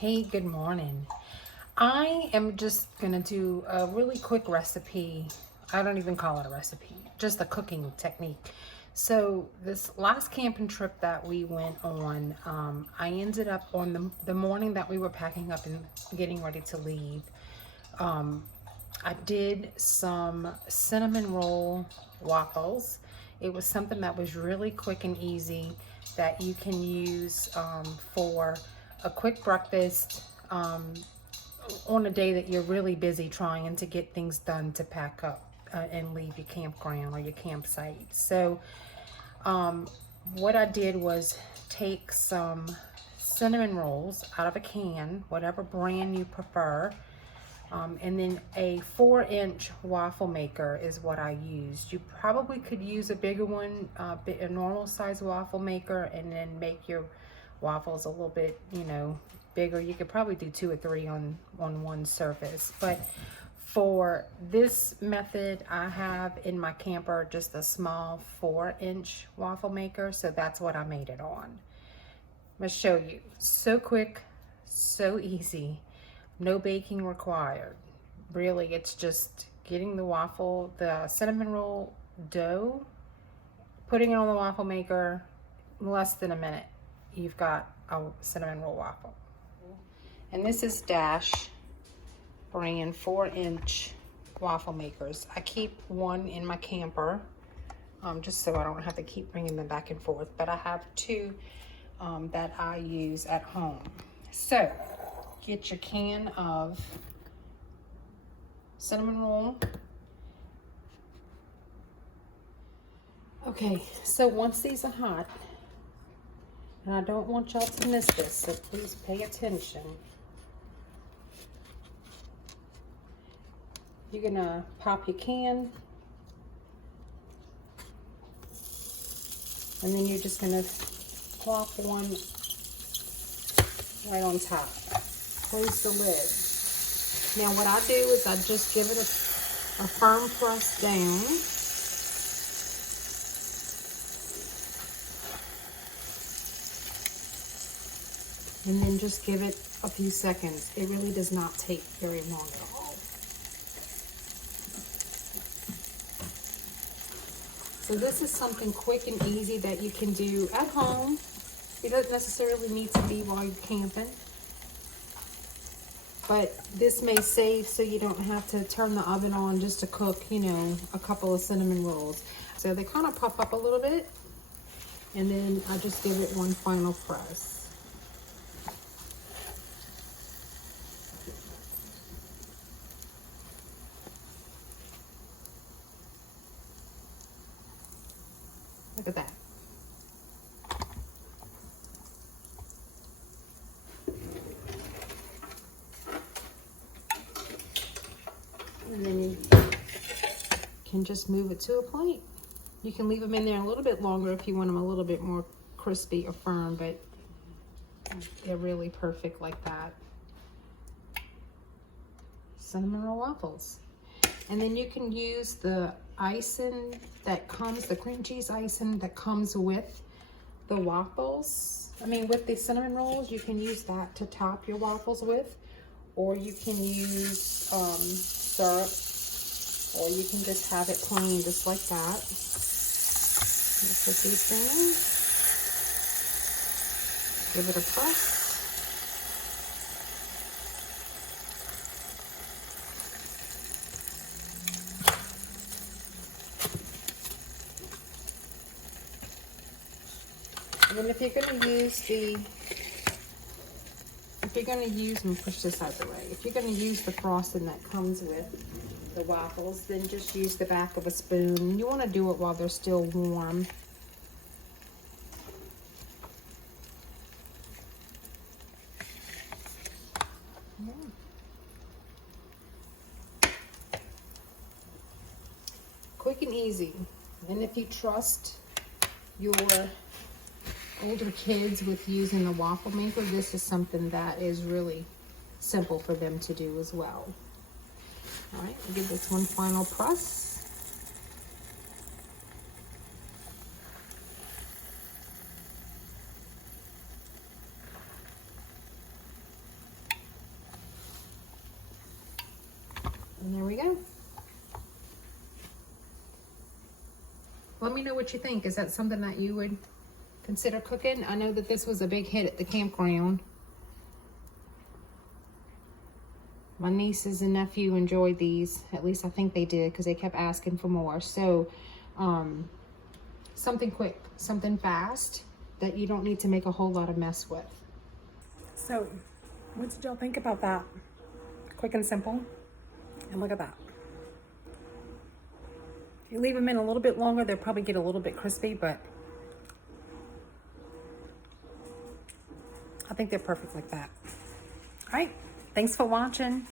Hey, good morning. I am just gonna do a really quick recipe. I don't even call it a recipe, just a cooking technique. So this last camping trip that we went on, I ended up on the morning that we were packing up and getting ready to leave. Um, I did some cinnamon roll waffles. It was something that was really quick and easy that you can use for a quick breakfast on a day that you're really busy trying to get things done to pack up and leave your campground or your campsite. So what I did was take some cinnamon rolls out of a can, whatever brand you prefer. And then a 4-inch waffle maker is what I used. You probably could use a bigger one, a normal size waffle maker, and then make your waffles a little bit, bigger. You could probably do 2 or 3 on one surface. But for this method, I have in my camper just a small 4-inch waffle maker, so that's what I made it on. I'm gonna show you. So quick, so easy. No baking required. Really, it's just getting the cinnamon roll dough, putting it on the waffle maker, less than a minute. You've got a cinnamon roll waffle. And this is Dash brand 4-inch waffle makers. I keep one in my camper, just so I don't have to keep bringing them back and forth. But I have 2 that I use at home. So, get your can of cinnamon roll. Okay, so once these are hot, and I don't want y'all to miss this, so please pay attention. You're gonna pop your can, and then you're just gonna plop one right on top. Close the lid. Now what I do is I just give it a firm press down. And then just give it a few seconds. It really does not take very long at all. So this is something quick and easy that you can do at home. It doesn't necessarily need to be while you're camping. But this may save so you don't have to turn the oven on just to cook, a couple of cinnamon rolls. So they kind of puff up a little bit. And then I just give it one final press. Look at that. And then you can just move it to a plate. You can leave them in there a little bit longer if you want them a little bit more crispy or firm, but they're really perfect like that. Cinnamon roll waffles. And then you can use the icing the cream cheese icing that comes with the waffles. With the cinnamon rolls, you can use that to top your waffles with, or you can use syrup, or you can just have it plain just like that. Let's put these in. Give it a press. And then if you're going to use, and push this out of the way, if you're going to use the frosting that comes with the waffles, then just use the back of a spoon. You want to do it while they're still warm. Quick and easy. And if you trust your older kids with using the waffle maker, this is something that is really simple for them to do as well. All right, I'll give this one final press. And there we go. Let me know what you think. Is that something that you would consider cooking? I know that this was a big hit at the campground. My nieces and nephew enjoyed these. At least I think they did, because they kept asking for more. So, something quick, something fast that you don't need to make a whole lot of mess with. So, what did y'all think about that? Quick and simple. And look at that. If you leave them in a little bit longer, they'll probably get a little bit crispy, but I think they're perfect like that. All right, thanks for watching.